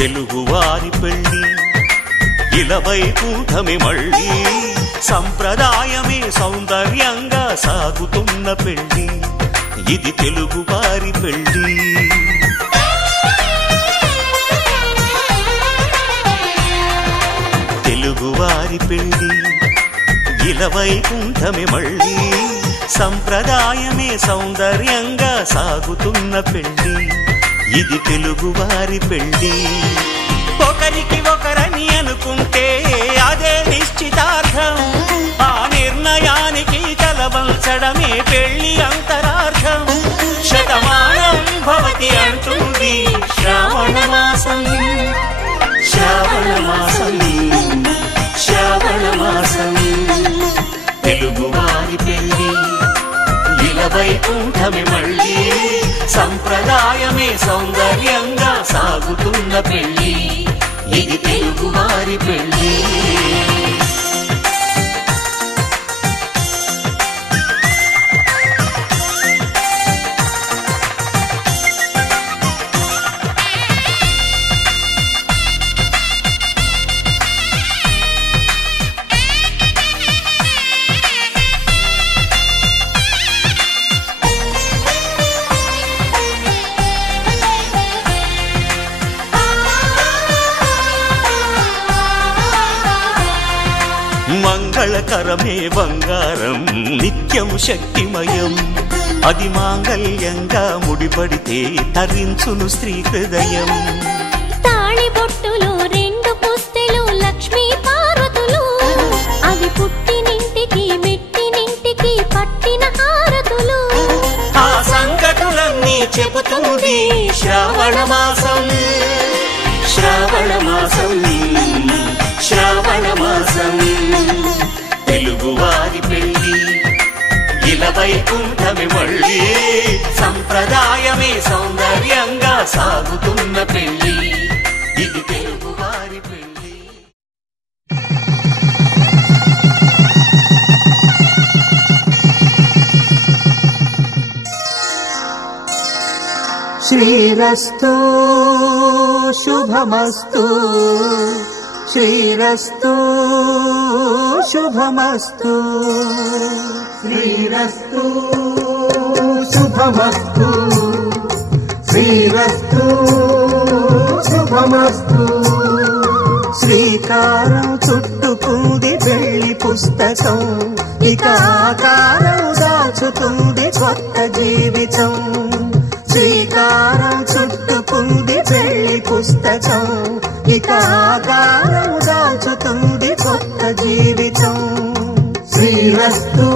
తెలుగువారి పెళ్లి ఇలవైకుంఠమే మళ్ళీ సంప్రదాయమే సౌందర్యంగా సాగుతున్న పెళ్లి ఇది తెలుగువారి పెళ్లి. తెలుగువారి పెళ్లి ఇలవైకుంఠమే మళ్ళీ సంప్రదాయమే సౌందర్యంగా సాగుతున్న పెళ్లి ఇది తెలుగువారి పెళ్లి. ఒకరికి ఒకరని అనుకుంటే అదే నిశ్చితార్థం, ఆ నిర్ణయానికి తలవంచడమే పెళ్లి అంతరార్థం. శతమానం భవతి అంటుంది శ్రావణ మాసం, శ్రావణ మాసం, శ్రావణ మాసం. తెలుగువారి పెళ్లి ఇలవైకుంఠమే మళ్ళీ సంప్రదాయమే సౌందర్యంగా సాగుతున్న పెళ్లి ఇది తెలుగువారి పెళ్లి. మంగళకరమే బంగారం నిత్యం శక్తిమయం, అది మాంగళ్యంగా ముడిపడితే తరించును స్త్రీ హృదయం. తాళి బొట్టులో రెండు పుస్తెలు లక్ష్మీ పార్వతులు, అవి పుట్టినింటికి మెట్టినింటికి పట్టిన హారతులు. ఆ సంగతులన్నీ చెబుతుంది శ్రావణ మాసం, శ్రావణ మాసం, శ్రావణ మాసం. తెలుగువారి పెళ్లి ఇలవైకుంఠమే మళ్ళీ సంప్రదాయమే సౌందర్యంగా సాగుతున్న పెళ్లి ఇది తెలుగువారి పెళ్లి. శ్రీరస్తు శుభమస్తు, శ్రీరస్తు శుభమస్తు, శ్రీరస్తు శుభమస్తు, శ్రీరస్తు శుభమస్తు. శ్రీకారం చుట్టుకుంది పెళ్లి పుస్తకం, ఇక ఆకారం దాచుతుంది కొత్త జీవితం. శ్రీకారం చుట్టుకుంది పెళ్లి పుస్తకం, ఇక ఆకారం దాచుతుంది కొత్త జీవితం. శ్రీరస్తు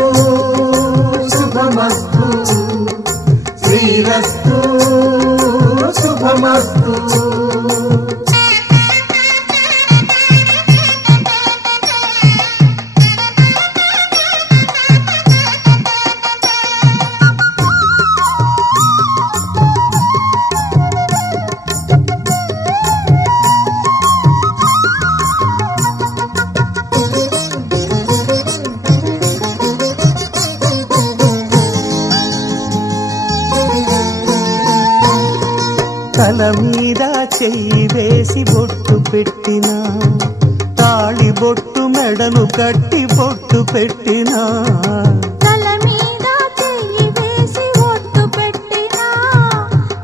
శుభమస్తు, శ్రీరస్తు శుభమస్తు. తల మీద చెయ్యి వేసి బొట్టు పెట్టినా, తాళి బొట్టు మెడను కట్టి బొట్టు పెట్టినా, తల మీద చెయ్యి వేసి బొట్టు పెట్టినా,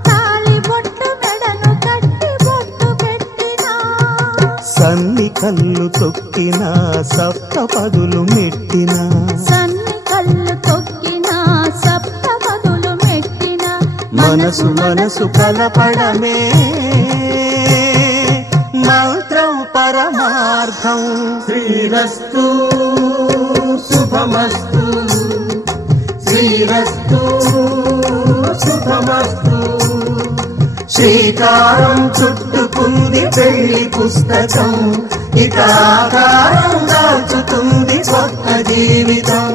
తాళి బొట్టు మెడను కట్టి బొట్టు పెట్టినా, సన్ని కళ్ళు తొక్కినా సప్త పదులు మెట్టినా, సన్ని కళ్ళు తొక్కినా సప్త పదులు మెట్టినా, మనసు మనసు కలపడమే మంత్రం పరమార్థం. శ్రీరస్తు శుభమస్తు, శ్రీరస్తు శుభమస్తు. శ్రీకారం చుట్టుకుంది పెళ్లి పుస్తకం, ఇక ఆకారం దాచుతుంది కొత్త జీవితం.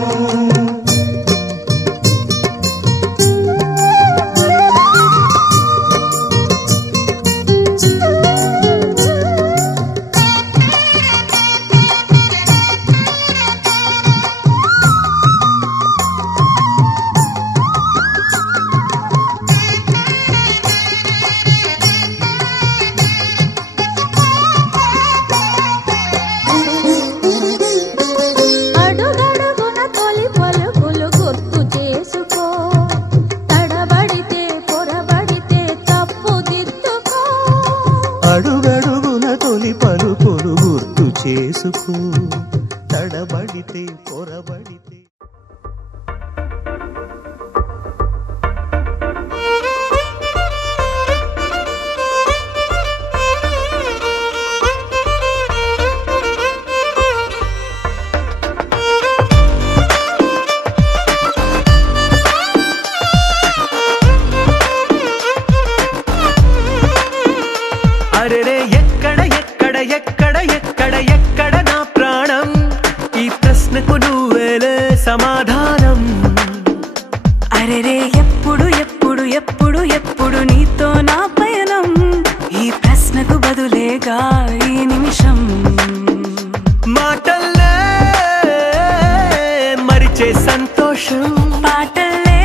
అడుగడుగున తొలి పలుకులు గుర్తు చేసుకో, తడబడితే పొరబడితే. అరెరే ఎక్కడ ఎక్కడ ఎక్కడ ఎక్కడ ఎక్కడ నా ప్రాణం, ఈ ప్రశ్నకు నువ్వేలే సమాధానం. అరెరే ఎప్పుడు ఎప్పుడు ఎప్పుడు ఎప్పుడు నీతో నా పయనం, ఈ ప్రశ్నకు బదులేగా ఈ నిమిషం. మాటల్లే మరిచే సంతోషం, పాటల్లే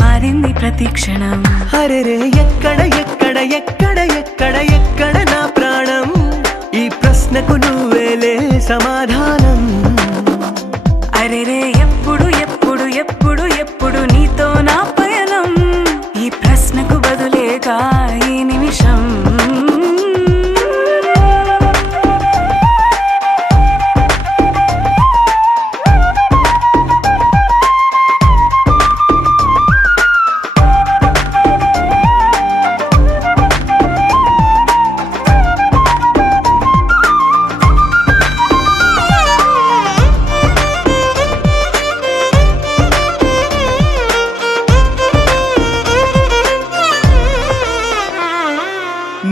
మారింది ప్రతి క్షణం. అరెరే ఎక్కడ ఎక్కడ ఎక్కడ ఎక్కడ ఎక్కడ నా ప్రాణం, ఈ ప్రశ్నకు నువ్వేలే సమాధానం. అరెరే ఎప్పుడు ఎప్పుడు ఎప్పుడు ఎప్పుడు నీతో నా పయనం, ఈ ప్రశ్నకు బదులేగా ఈ నిమిషం.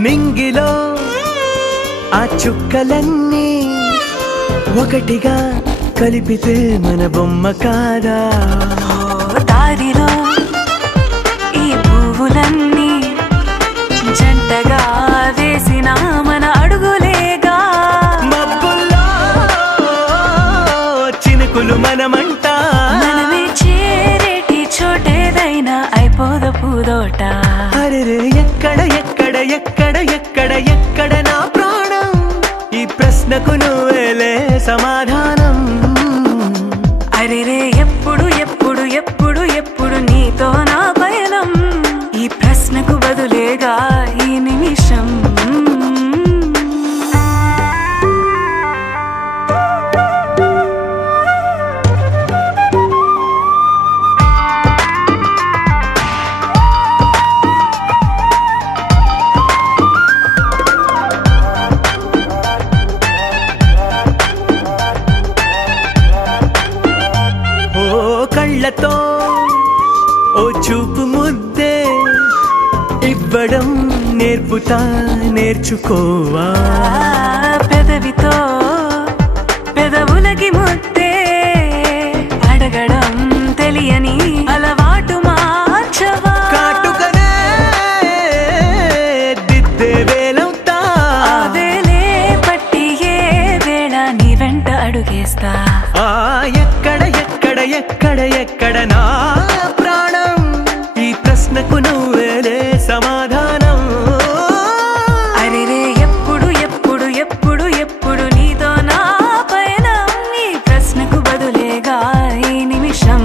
నింగిలో ఆ చుక్కలన్నీ ఒకటిగా కలిపితే మన బొమ్మ కాదా. దారిలో ఈ పువ్వులన్నీ జంటగా వేసిన మన అడుగులేగా. మబ్బుల్లో చినుకులు మనమంట, మనమే చేరేటి చోటేదైనా అయిపోద పూదోట. అరెరే ఎక్కడ ఎక్కడ ఎక్కడ ఎక్కడ ఎక్కడ నా ప్రాణం, ఈ ప్రశ్నకు నువ్వేలే సమాధానం. అరెరే ఎప్పుడు ఎప్పుడు ఎప్పుడు ఎప్పుడు నీతో నా పయనం, ఈ ప్రశ్నకు బదులేగా ఈ నిమిషం. కళ్ళతో ఓ చూపు ముద్దే ఇవ్వడం నేర్పుతా, నేర్చుకోవా. పెదవితో పెదవులకి ముద్దే అడగడం తెలియని అలవాటు మార్చవా. కాటుకనే దిద్దే వేలవుతా, అదేలే పట్టి ఏ వేళ నీ వెంట అడుగేస్తా. ఎక్కడ ఎక్కడ ఎక్కడ ఎక్కడ నా ప్రాణం, ఈ ప్రశ్నకు నువ్వేలే సమాధానం. అరెరే ఎప్పుడు ఎప్పుడు ఎప్పుడు ఎప్పుడు నీతో నా పయనం, ఈ ప్రశ్నకు బదులేగా ఈ నిమిషం.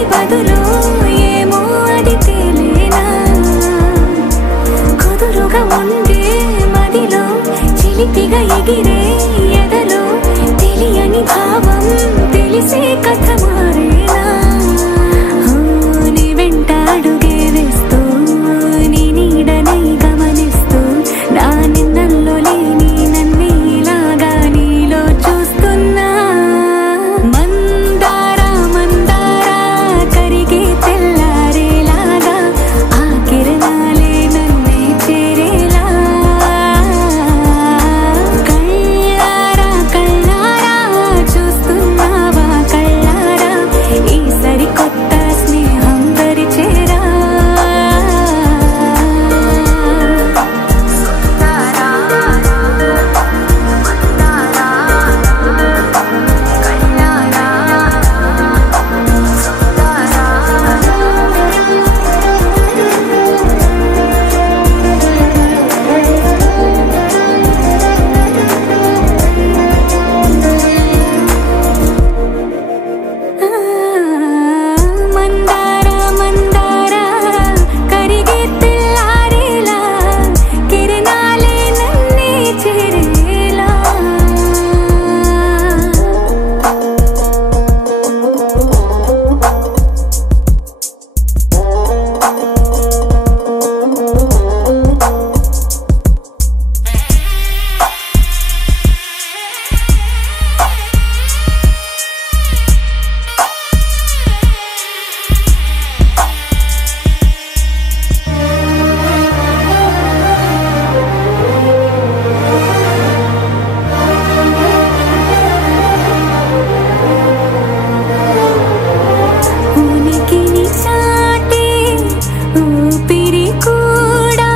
ఏది బదులో ఏమో అది తేలేనా కుదురుగా ఉండే మదిలో చిలిపిగా ఎగిరే ఎదలో తెలియని భావం తెలిసే కథ మారేనా నీ వెంట అడుగే వేస్తూ నీ నీడనై గమనిస్తూ నా నిన్నల్లో లేని నన్నే ఇలాగా నీలో చూస్తున్నా మందారా మందారా కరిగే తెల్లారేలాగా ఆ కిరణాలే నన్నే చేరేలా కళ్ళారా కళ్ళారా చూస్తున్నావా కళ్ళారా ఈ సరికొత్త స్నేహం పరిచేరా మందారా మందారా కరిగే తెల్లారేలా కిరణాలే నన్నే చేరేలా ఉనికిని చాటే ఊపిరి కూడా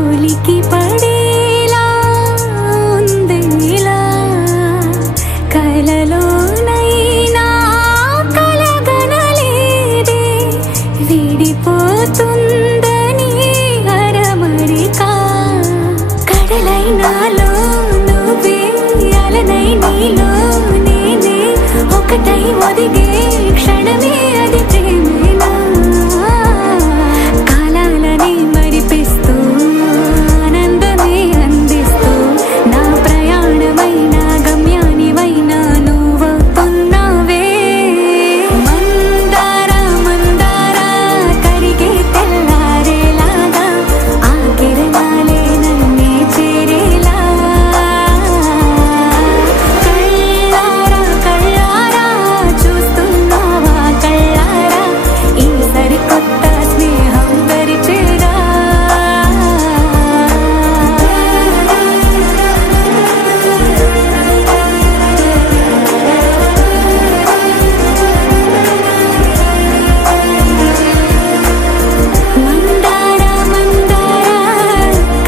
ఉలికి పడేలా ఉందిలా కలలోనైనా కలగనలేదే విడిపోతుందని అరమరికా కడలైనాలో నువ్వే అలనై నీలో నేనే ఒకటై ఒదిగే క్షణమే అది ప్రేమేనా కాలాలని మరిపిస్తూ ఆనందమే అందిస్తూ నా ప్రయాణమైన గమ్యానివైనా నువ్వవుతున్నావే మందారా మందారా కరిగే తెల్లారేలాగా ఆ కిరణాలే నన్నే చేరేలా కళ్ళారా కళ్ళారా చూస్తున్నావా కళ్ళారా ఈ సరికొత్త స్నేహం పరిచేరా మందారా మందారా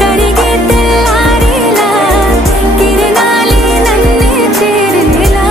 కరిగే తెల్లారేలా కిరణాలే నన్నే చేరేలా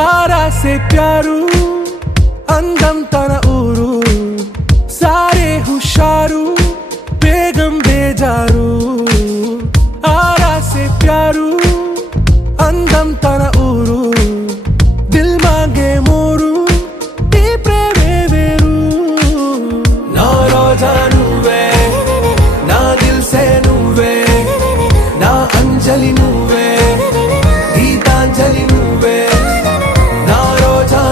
आरा से प्यारू అందం తన ఊరు సారే హుషారు బేగం బేజారు ఆరా సే ప్యారు అందం తన ఊరు దిల్ మాంగే మోరు ఈ ప్రేమే వేరు నా రోజా నువ్వే నా దిల్ సే నువ్వే నా అంజలి నువ్వే గీతాంజలి నువ్వే నా రోజా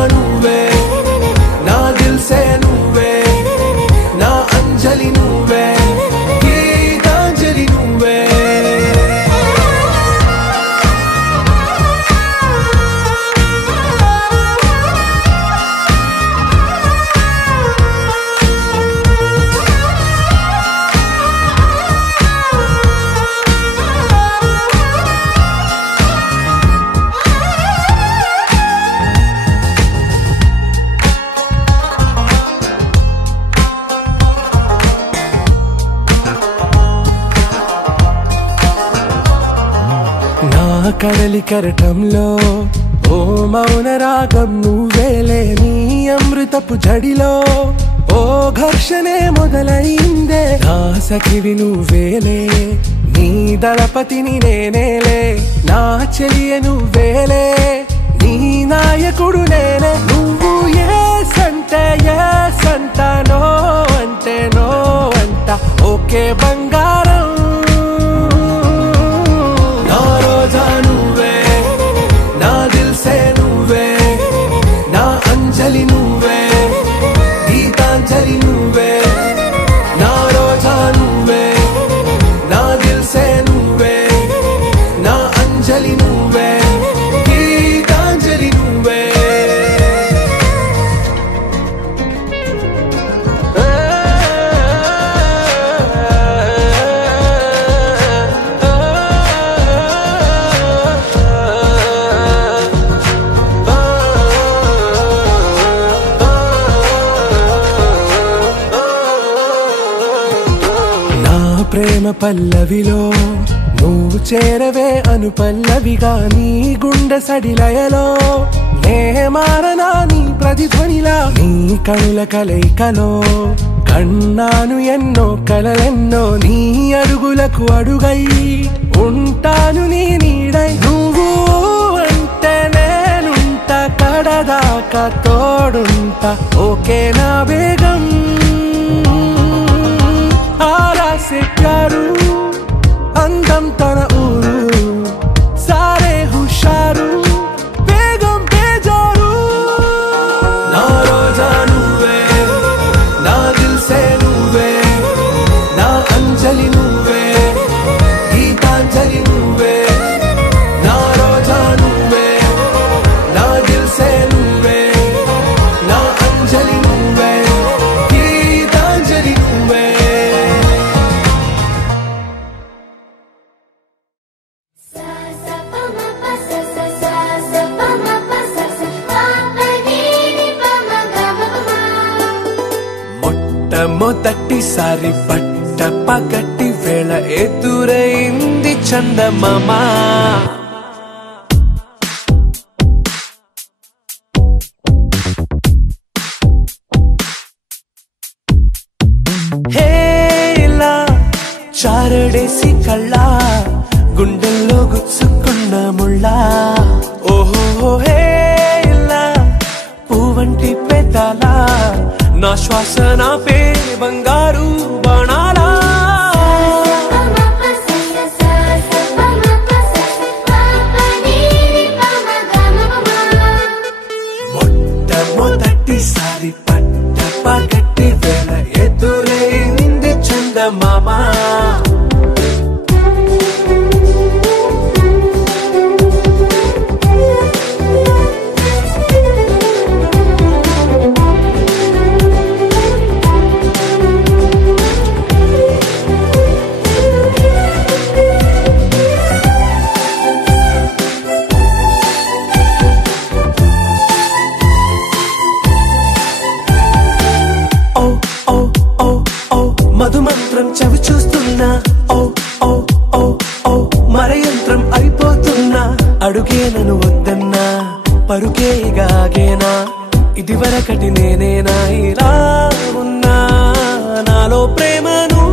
కడలి కరటంలో ఓ మౌన రాగం నువ్వేలే నీ అమృతపు జడిలో ఓ ఘర్షణే మొదలైందే నా సఖివి నువ్వేలే నీ దళపతిని నేనేలే నా చెలియ నువ్వేలే నీ నాయకుడు నేనే నువ్వు ఏ సంట నో అంటే నో అంట ఓకే బంగారం నా రోజా నువ్వే నా దిల్సే నువ్వే నా అంజలి నువ్వే గీతాంజలి నువ్వే నా రోజా నువ్వే నా దిల్సే నువ్వే నా అంజలి నువ్వే గీతాంజలి నువ్వే ప్రేమ పల్లవిలో నువ్వు చేరవే అను పల్లవిగా నీ గుండె సడిలయలో నే మారనా నీ ప్రతిధ్వనిలా నీ కనుల కలయికలో కన్నాను ఎన్నో కలలెన్నో నీ అడుగులకు అడుగై ఉంటాను నీ నీడై నువ్వు అంటే నేనుంట కడదాకా తోడుంటా ఓకే నా బేగం आरा से प्यारू अंदम तन ऊरू सारे हुशारू बेगम बेजारू ना रोजा नुवे ना दिल से नुवे ना अंजलि नुवे गीतांजलि नुवे ना रोजा नुवे ना दिल से नुवे ना अंजलि नुवे गीतांजलि नुवे మొదటిసారి పట్ట పగటి వేళ ఎదురైంది చందమామ హేలా చారడేసి కళ్ళ గుండెల్లో గుచ్చుకున్న ముళ్ళ ఓహో హేలా పువ్వంటి పెదాల నా శ్వాస నా పే బంగారు బాణాలా మొట్టమొదటిసారి పట్ట పగటి వేళ ఎదురైంది చందమామ మధుమంత్రం చవి చూస్తున్నా ఓ ఓ ఓ ఓ మరయంత్రం అయిపోతున్నా అడుగే నన్ను వద్దన్నా పరుకే గాగేనా ఇదివరకటి నేనేనా ఇలా ఉన్నా నాలో ప్రేమను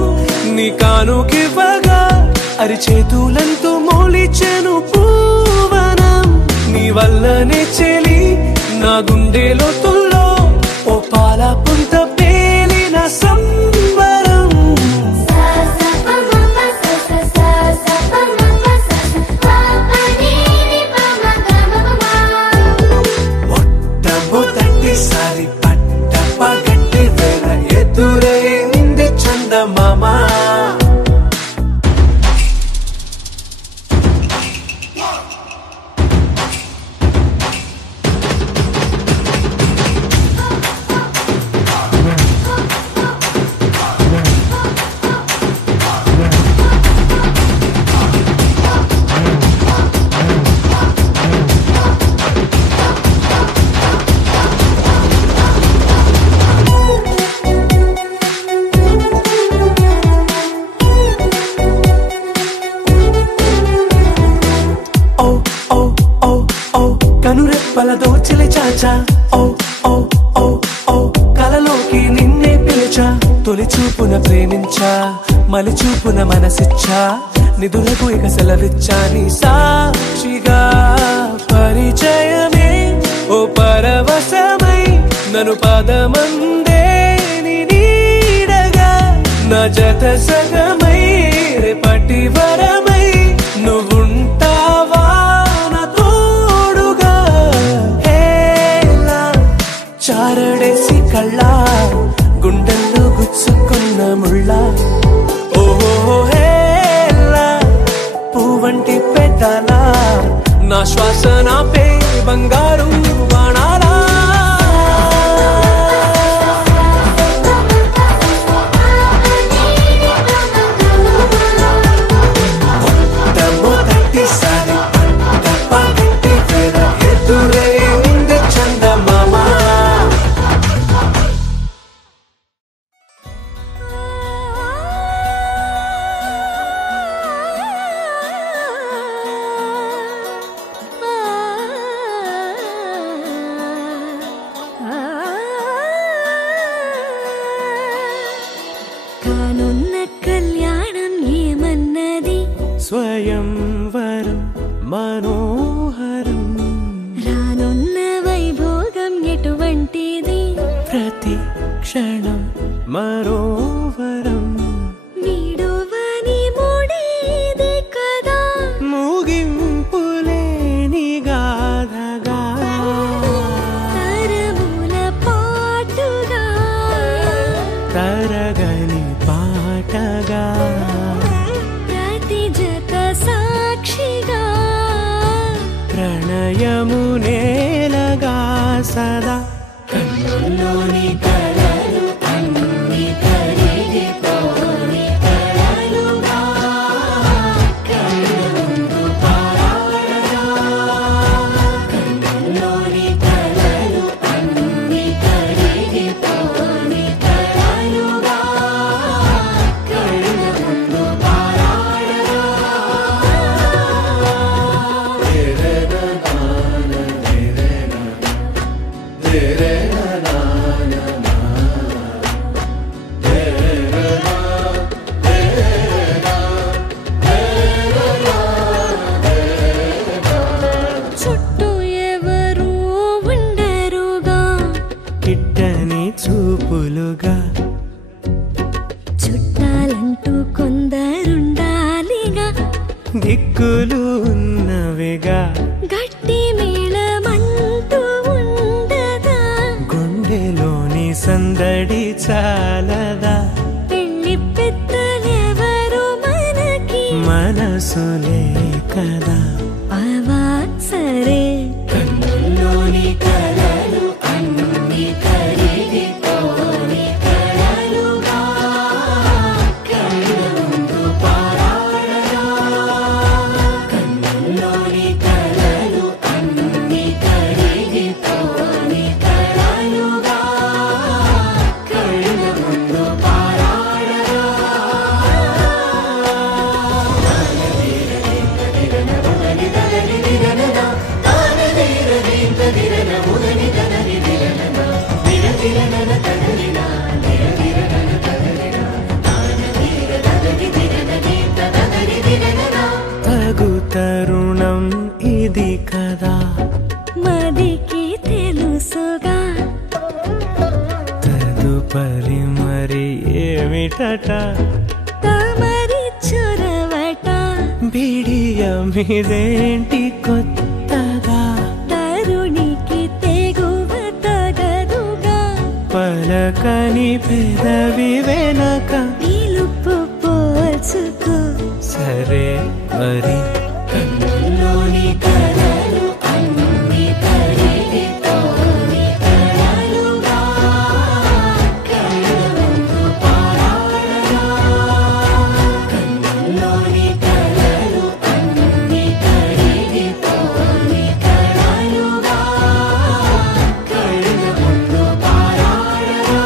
నీ కానుకివ్వగా అరిచేతులంతో మోలిచెను పూవనం నీ వల్లనే చెలి నా గుండెలో తుల్లో ఓ పాల పుంత పేలిన సంబరం మొట్టమొదటిసారి పట్ట పగటి వేళ ఎదురైంది చందమామ దోచిలి చాచా ఓ ఓ ఓ ఓ కలలోకి నిన్నే పిలిచా తొలి చూపున ప్రేమించా మలి చూపున మనసిచ్చా నిధులకు ఇక సెలవిచ్చా నీ సాక్షిగా పరిచయమే ఓ పరవశమై నన్ను పదమందే నీ నీడగా నా జత సగమై రేపటి వరమై నువ్వుంటావా నా తోడుగా హేలా చారడేసి కళ్ళ గుండెల్లో గుచ్చుకున్న ముళ్ళ ఓహో హేలా పువ్వంటి పెదాలా నా శ్వాస నాపే బంగారు బాణాలా స్వయంవరం మనోహరం రానున్న వైభోగం ఎటువంటిది ప్రతి క్షణం మరోవరం వీడువని ముడిది కదా ముగింపులేని గాథగా తరముల పాటుగా తరగని పాటగా సాక్షిగా ప్రణయము నేలగా సదా కన్నుల్లోని కలలు అన్ని కరిగిపోని కలలుగా కళ్ళ ముందు పారాడగా కన్నుల్లోని కలలు అన్ని కరిగిపోని కలలుగా కళ్ళ ముందు పారాడగా చుట్టూ ఎవరు ఉండరుగా కిట్టని చూపులుగా చుట్టాలంటూ కొందరుండాలిగా దిక్కులు ఉన్నవిగా గట్టి మేళమంటూ ఉండగా గుండెలోని సందడి చాలదా పెళ్లి పెద్దలెవరు మనకి మనసులే కదా అవా సరే కన్నుల్లోని కలలు అన్ని కరిగిపోని కలలుగా కళ్ళ ముందు పారాడగా కన్నుల్లోని కలలు అన్ని కరిగిపోని కలలుగా కళ్ళ ముందు పారాడగా తగు తరుణం ఇది కదా మదికి తెలుసుగా తదుపరి మరి ఏమిటట తమరి చొరవట బిడియమిదేంటి కొత్తగా తరుణికి తెగువ తగదుగా పలకని పెదవి వెనక పిలుపు పోల్చుకో సరే మరి కన్నుల్లోని కలలు అన్ని కరిగిపోని కలలుగా కళ్ళ ముందు పారాడగా కన్నుల్లోని కలలు అన్ని కరిగిపోని కలలుగా కళ్ళ ముందు పారాడగా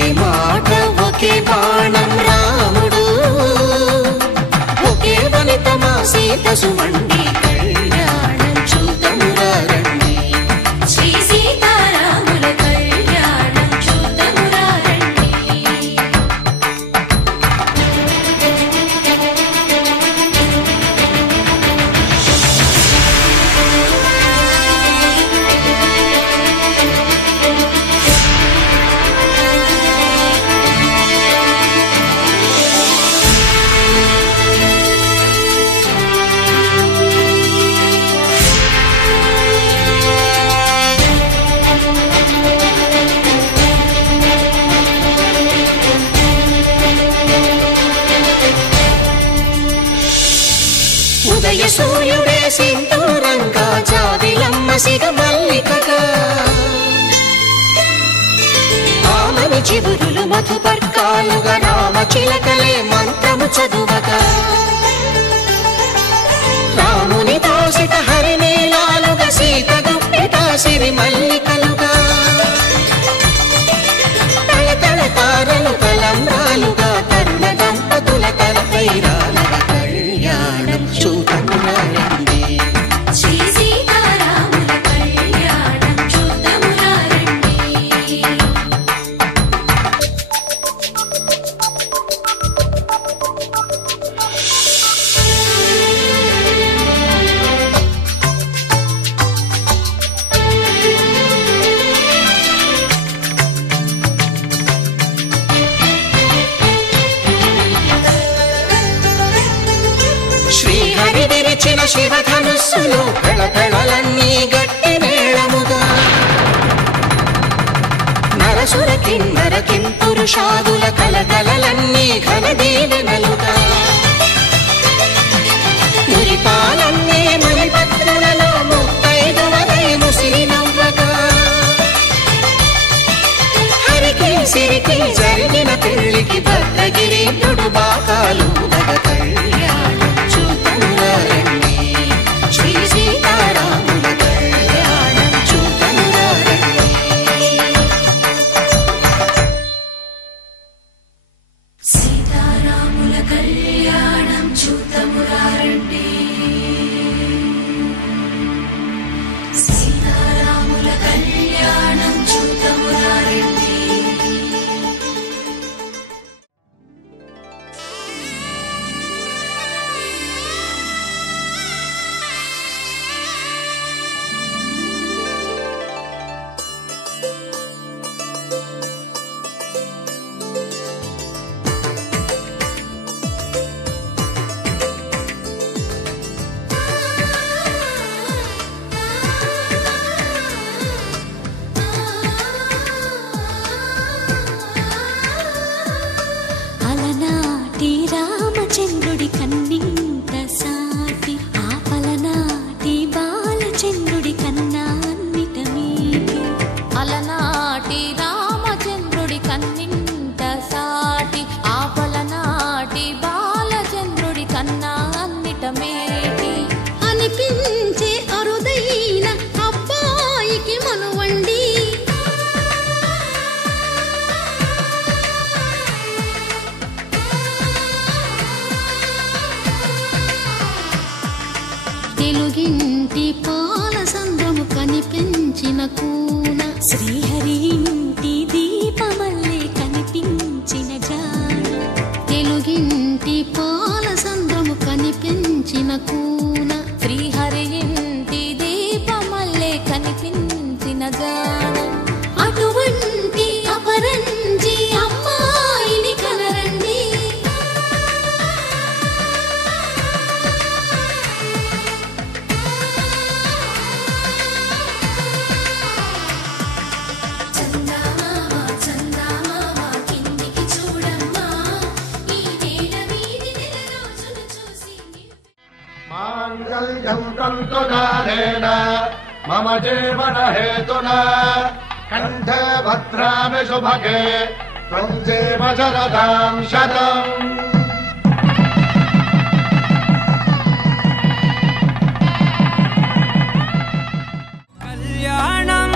ఒకే మాట ఒకే బాణం రాముడు, ఒకే వనిత మా సీత సుమండి కళ్యాణం చూద్దామురా రండి. శ్రీ సీతారాముల కళ్యాణం చూద్దామురా రండి. ఉదయ సూర్యుడే సింధూరంగా జాబిలమ్మ సిగ మల్లికగా, ఆమని చిగురులు మధుపర్కాలుగా రామ చిలకలే మంత్రము చదువగా, రాముని దోసిట హరినీలాలుగా సీత గుప్పిట సిరి మల్లికలుగా, తళతళ తారలు తలంబ్రాలుగా తరుణ దంపతుల తలపైరాలుగా కళ్యాణం చూద్దామురా రండి. శ్రీ సీతారాముల కళ్యాణం చూద్దామురా రండి. శ్రీహరి విరిచిన శివధనుస్సులు కళకళలన్నీ గట్టి మేళముగా, నరసుర కిన్నర కింపురుషాదుల కలకలలన్నీ ఘన దీవెనలుగా, మురిపాలన్నీ మణిపత్రులలో ముత్తైదువలై ముసిరి నవ్వగా, హరికి సిరికి జరిగిన పెళ్లికి భద్రగిరీంద్రుడు బాకాలు కళ్యాణం చూద్దామురా రండి. శ్రీ సీతారాముల కళ్యాణం చూద్దామురా రండి. సీతారాముల కళ్యాణం చూద్దామురా రండి. సీతారాముల కళ్యాణం చూద్దామురా రండి. అలనాటి రామచంద్రుడి కన్నింత సాటి, ఆపలనాటి బాలచంద్రుడి కన్నా అన్నిట మీటి. అలనాటి రామచంద్రుడి కన్నింత సాటి, ఆపలనాటి బాలచంద్రుడి కన్నా అన్నిట మేటి. అనిపించే అరుదైన అబ్బాయికి మనువండి, తెలుగింటి పాల సంద్రము కనిపించిన కూన, శ్రీహరి ఇంటి దీపమల్లే కనిపించిన జాన. తెలుగింటి పాల సంద్రము కనిపించిన కూన, శ్రీహరి ఇంటి దీపమల్లే కనిపించిన జాన. అటువంటి అపరంజి అమ్మాయిని కనరండి. మాంగళ్యం తంతునానేన మమ జీవన హేతునా కంఠే భద్రామి శుభగే త్వం జీవ శరదాం శతం. కళ్యాణం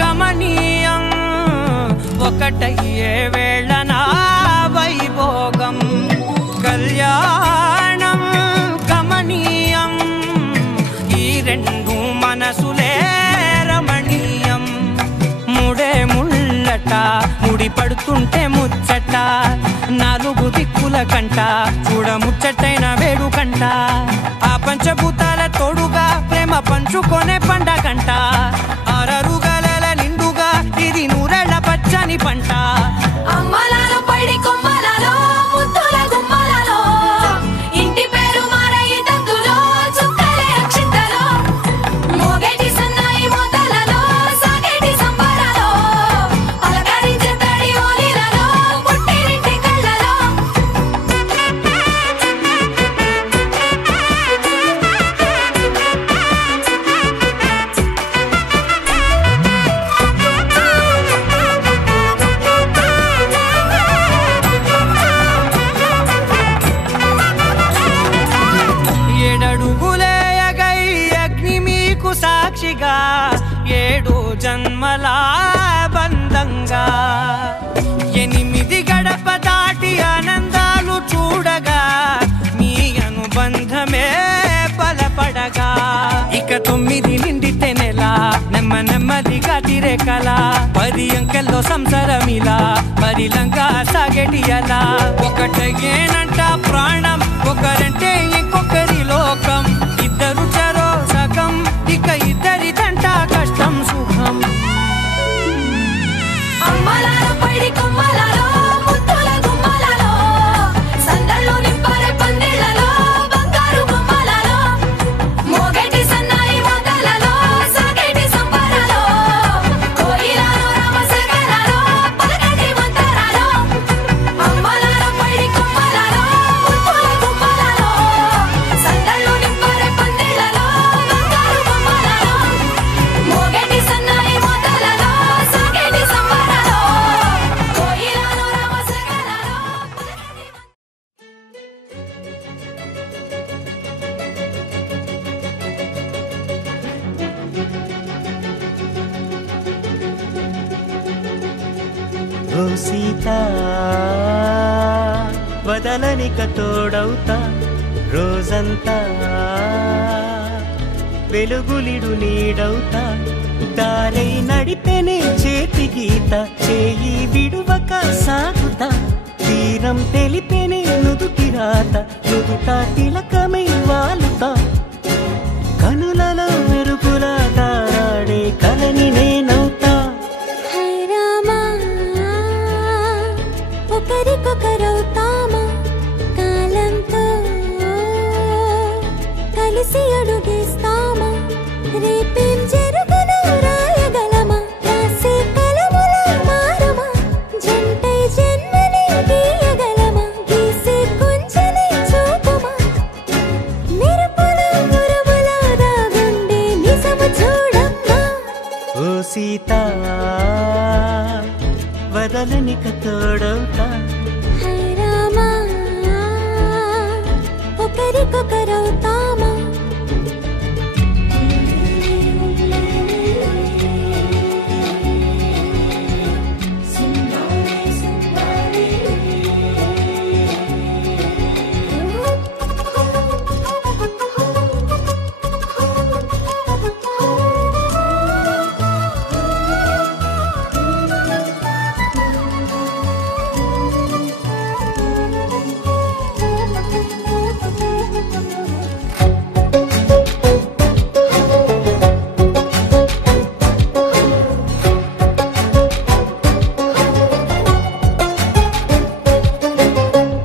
గమనీయం ఒక ఒకటయ్యే వేళ నా వైభోగం కళ్యాణం కమనీయం ఈ రెండు మనసులే రమణీయం ముడే ముళ్ళట ముడి పడుతుంటే ముచ్చట నాలుగు దిక్కుల కంట చూడ ముచ్చటైన వేడుకంట ఆ పంచభూతాల తోడుగా ప్రేమ పంచుకొనే పండగంట ఆరరుగల నిండుగా ఇది నూరెళ్ళ పచ్చని పంట అమ్మలాలో పడి కొమ్మలలో ముద్దుల గుమ్మలలో ఇంటి పేరు మారయి తందులో చుక్కలే అక్షింతలో మోగేటి సన్నాయి మోతలలో సాగేటి సంబరాలో పలకరించే తడి ఓలిలలో పుట్టినింటి కళ్ళలో ఏడడుగులేయగై అగ్ని మీకు సాక్షిగా ఏడు జన్మల బంధంగా 8 గడప దాటి ఆనందాలు చూడగా మీ అనుబంధమే బలపడగా ఇక 9 నిండితే నెల నెమ్మదిగా తిరేకల 10 అంకెల్లో సంసారమిలా పరిలంగా సాగేటి అలా ఒకటేనంట ప్రాణం ఒకరంటే ఇంకొకరి లోకం ఇద్దరు చరో సగం ఇక ఇద్దరిదంట కష్టం సుఖం అమ్మలాలో పడి కొమ్మలలో ముద్దుల గుమ్మలలో సందళ్ళు నింపరే పందిళ్ళలో బంగారు గుమ్మలలో మోగేటి సన్నాయి మోతలలో సాగేటి సంబరాలో కోయిలలో రామసగలలో పలకటి మంతరాలో అమ్మలాలో పడి కొమ్మలలో ముద్దుల గుమ్మలలో సందళ్ళు నింపరే పందిళ్ళలో బంగారు గుమ్మలలో మోగేటి సన్నాయి మోతలలో సాగేటి సంబరాలో కోయిలలో రామసగలలో ఓ సీత వదలనిక తోడవుతా రోజంతా వెలుగులిడు నీడవుతా దారై నడిపెనే చేతి గీత చేయి విడువక సాగుతా తీరం తెలిపెనే నుదుటి రాత నుదుట తిలకమై వాలుతా కనులలో మెరుపులా తారాడే కలని నేనవుతా హై రామా ఒకరికొకరవుతామా కాలంతో కలిసి అడుగేస్తామా రేపేం జరుగునో రాయగలమా రాసే కలములా మారమా జంటై జన్మని గీయగలమా గీసే కొంచెనే చూపుమా మెరుపుల మురుములా దాగుండే నిజము చూడమ్మా ఓ సీత వదలనిక తోడవుతా హై రామా ఒకరికొకరవుతామా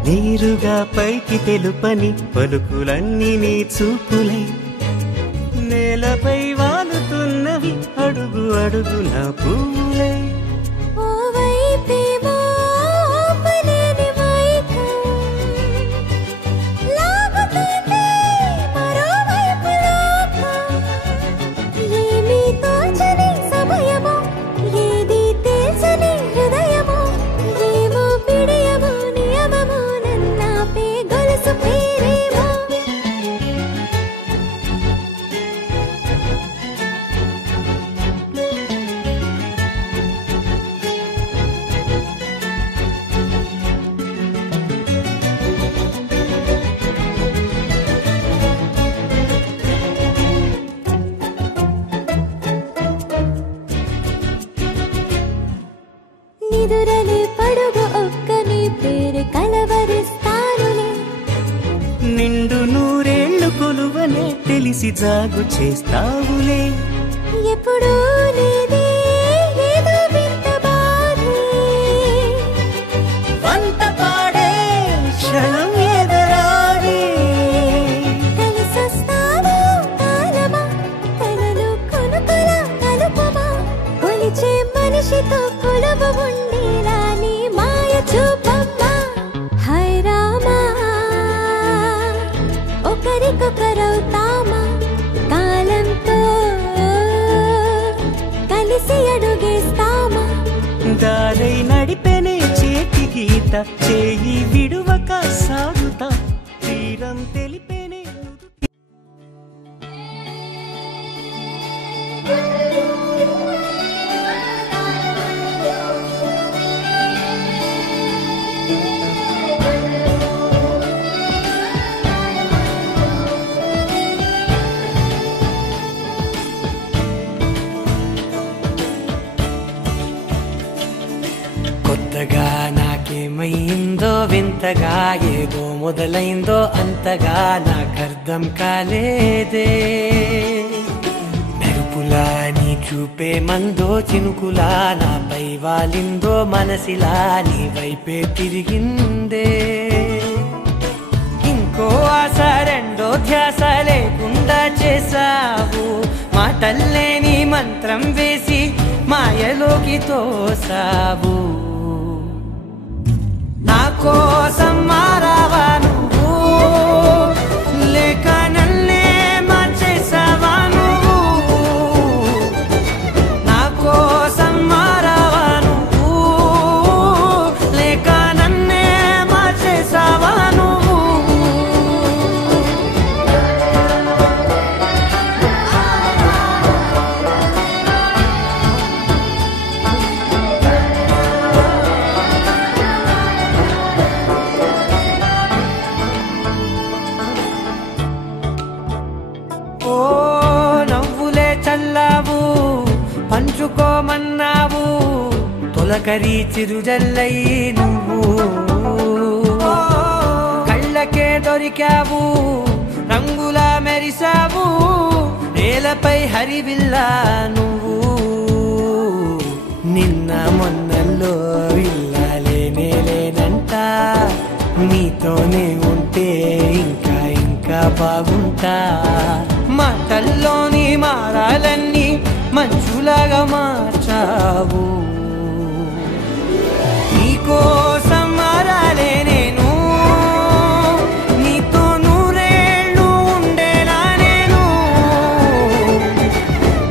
నీరుగా పైకి తెలుపని పలుకులన్నీ నీ చూపులై నేలపై వాలుతున్నవి అడుగు అడుగున పూలై ఓ వైపేమో ఆపలేని మైకం లాగుతుంది మరోవైపు లోకం ఏమీ తోచని సమయమో ఏది తేల్చని హృదయమో ఏమో పిడియమో నియమమో నన్నాపే గొలుసు పేరేమో నిదురలే పడుగు ఒక్క నీ పేరు కలవరిస్తానులే. నిండు నూరేళ్లు కొలువనే తెలిసి జాగు చేస్తావులే. ఎప్పుడూ నీదే ఏదో వింత బాధే, వంత పాడే క్షణం ఎదరాడే. కలిసొస్తావా కాలమా, కలలు కొనుకలా కలుపమా, కొలిచే మనిషితో కొలువు ఉండేలా నీ మాయ చూపమ్మా. హై రామా, ఒకరికొకరవుతామా, కాలంతో కలిసి అడుగేస్తామా. దారై నడిపెనే చేతి గీత, చేయి విడువక సాగుతా, తీరం తెలిపెనే నుదుటి. కొత్తగా నాకేమైందో వింతగా, ఏదో మొదలైందో అంతగా నాకర్థం కాలేదే. మెరుపులా నీ చూపే మందో చినుకులా నాపై వాలిందో, మనసిలా నీ వైపే తిరిగిందే. ఇంకో ఆశ రెండో ధ్యాస లేకుండా చేసావు, మాటల్లే నీ మంత్రం వేసి మాయలోకి తోసావు. నా కోసం మారావా నువ్వు, లేక నన్నే మార్చేసావా నువ్వు. నా కోసం మారావా నువ్వు, లేక నన్నే మార్చేసావా నువ్వు. ఓ నవ్వులే చల్లావు, పంచుకోమన్నావు, తొలకరి చిరుజల్లై నువ్వు. కళ్ళకే దొరికావు, రంగులా మెరిసావు, నేలపై హరివిల్లా నువ్వు. నిన్న మొన్నల్లో విల్లాలేనే లేనంట, నీతోనే ఉంటే ఇంకా ఇంకా బాగుంటా. మాటల్లోని మారాలన్నీ మంచులాగా మార్చావు. నీకోసం మారాలే నేను, నీతో నూరేళ్ళు ఉండేలా నేను.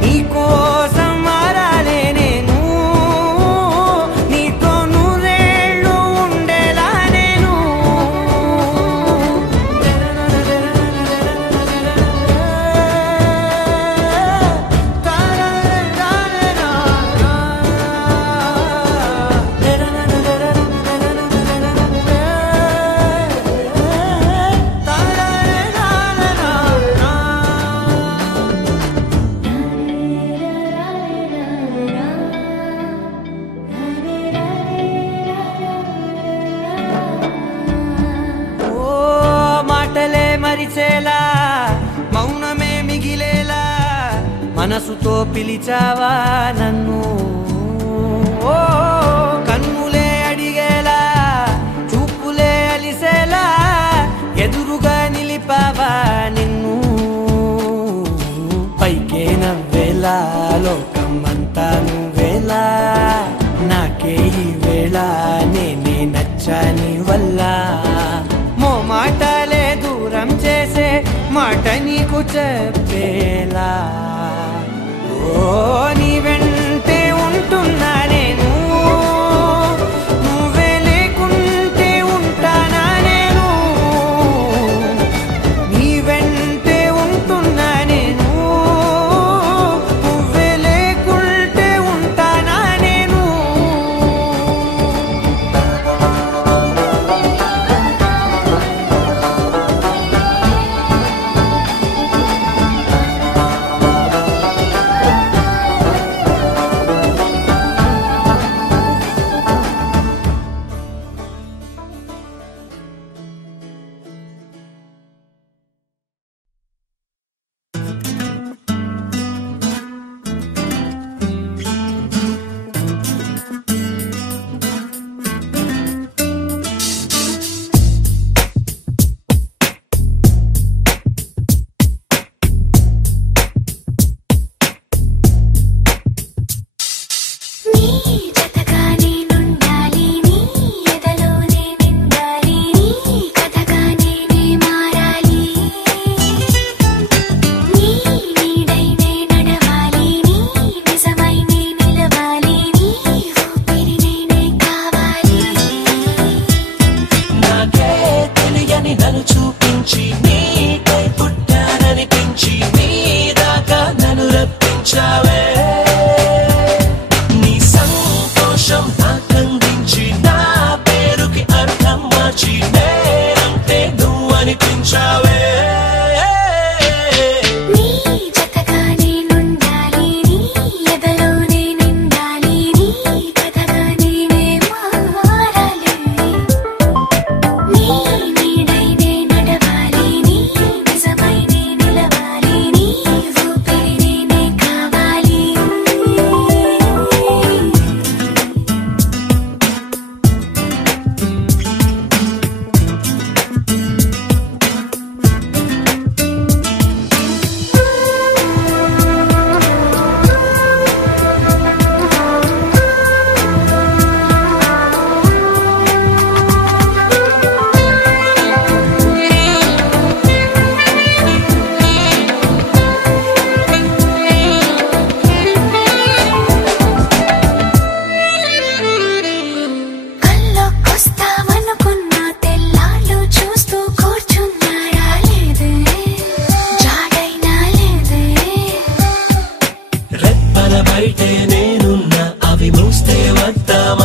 నీకోసం మారాలే నేను, నీతో నూరేళ్ళు ఉండేలా నేను. మాటలే మరిచేలా, మౌనమే మిగిలేలా, మనసుతో పిలిచావా నన్ను. ఓ కన్నులే అడిగేలా, చూపులే అలిసేలా, ఎదురుగా నిలిపావా నిన్ను. పైకే నవ్వేలా, లోకం అంతా నువ్వేలా, నాకే ఈ వేళ నేనే నచ్చాని వల్ల. మాటలే దూరం చేసే మాట నీకు చెప్పేలా. ఓ నీ వెంటే ఉంటున్నా నేను, నువ్వే లేకుంటే ఉంటానా నేను. నీ వెంటే ఉంటున్నా నేను, నువ్వే లేకుంటే ఉంటానా నేను.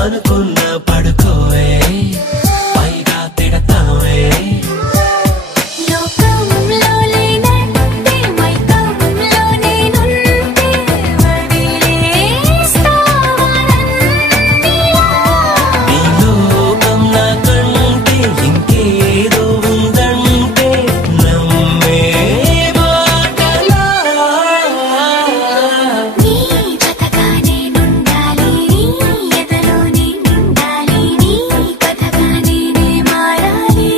అనుకున్నా పడుకోవే పైగా తిడతావే లోకంలో లేనట్టే మైకంలో నేనుంటే వదిలేస్తావా నన్నిలా? ఈ లోకం నాకంటే ఇంకేదో ఉందంటే నమ్మే మాటలా నీ జతగా నేనుండాలి, నీ ఎదలో నేనుండాలి, నీ కథగా నేనే మారాలి.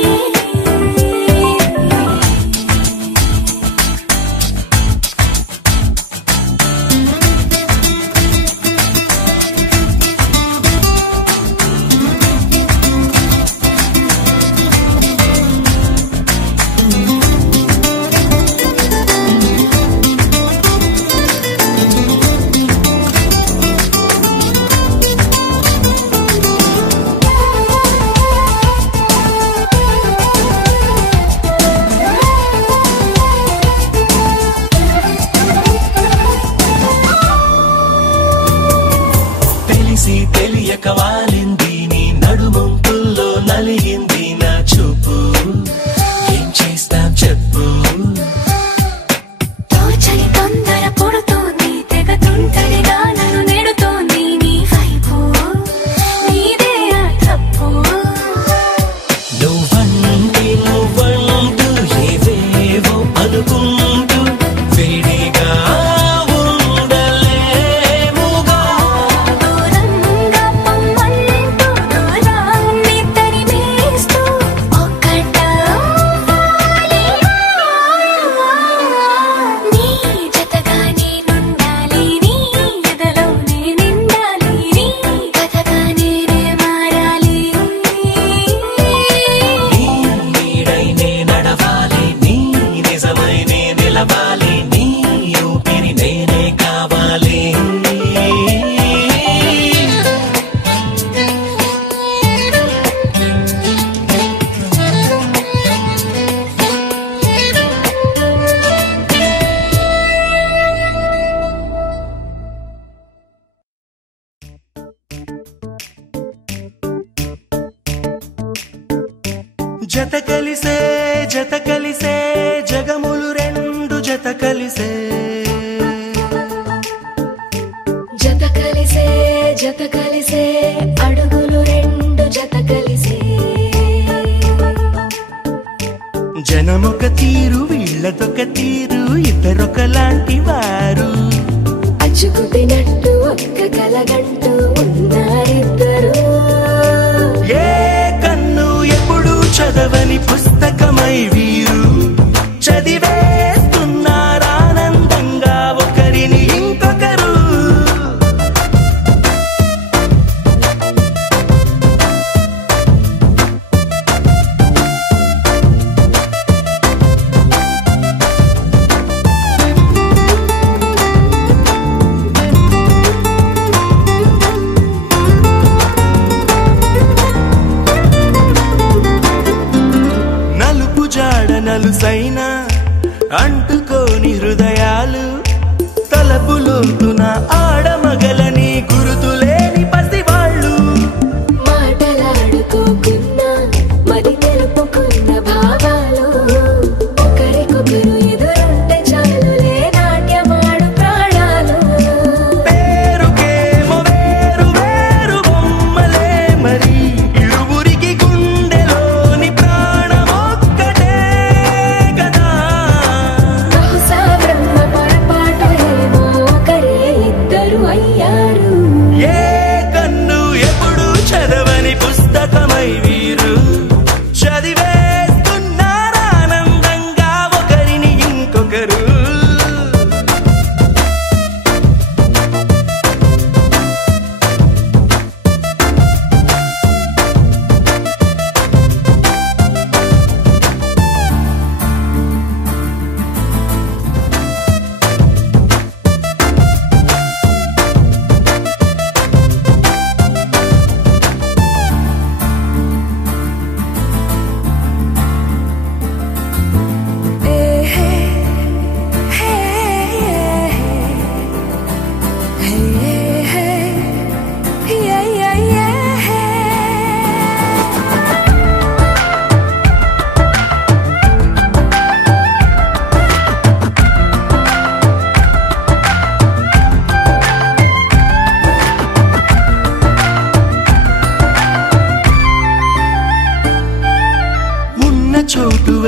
తెలిసి తెలియక వాలింది నీ నడుముంపుల్లో నలిగింది నా చూపు ఏం చేస్తాం చెప్పు తోచని తొందర పుడుతోంది, తెగ తుంటరిగా నన్ను నెడుతోంది నీ వైపు. నీదే ఆ తప్పు. నువ్వంటూ ఏవేవో అనుకుంటూ వేడిగా ఉండలేముగా దూరంగా పొమ్మంటూ దూరాన్ని తరిమేస్తూ ఒక్కటవ్వాలి. నీ జతగా నేనుండాలి, నీ ఎదలో నేనుండాలి, నీ కథగా నేనే మారాలి. నీ నీడై నే నడవాలి నీ నిజమై నే నిలవాలి నీ ఊపిరి నేనే కావాలి జత కలిసే జగములు రెండు జత కలిసే జత కలిసే అడుగులు రెండు జత కలిసే. జనమొక తీరు వీళ్ళదొక తీరు ఇద్దరొకలాంటి వారు అచ్చుకుతినట్టు ఒక్క కలగంటూ ఉన్నారిద్దరు. ఏ కన్ను ఎప్పుడు చదవని పుస్తకమై వీరు చదివేస్తున్నారానందంగా ఒకరిని ఇంకొకరు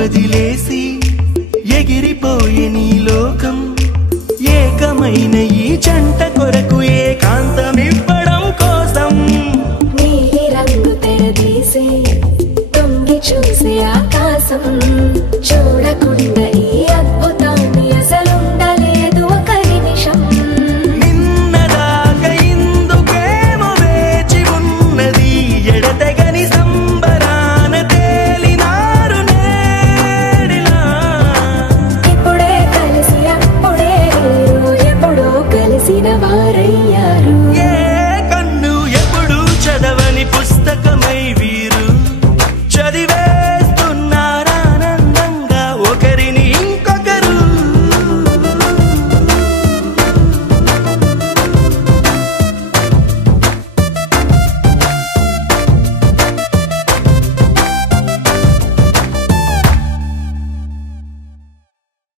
వదిలేసి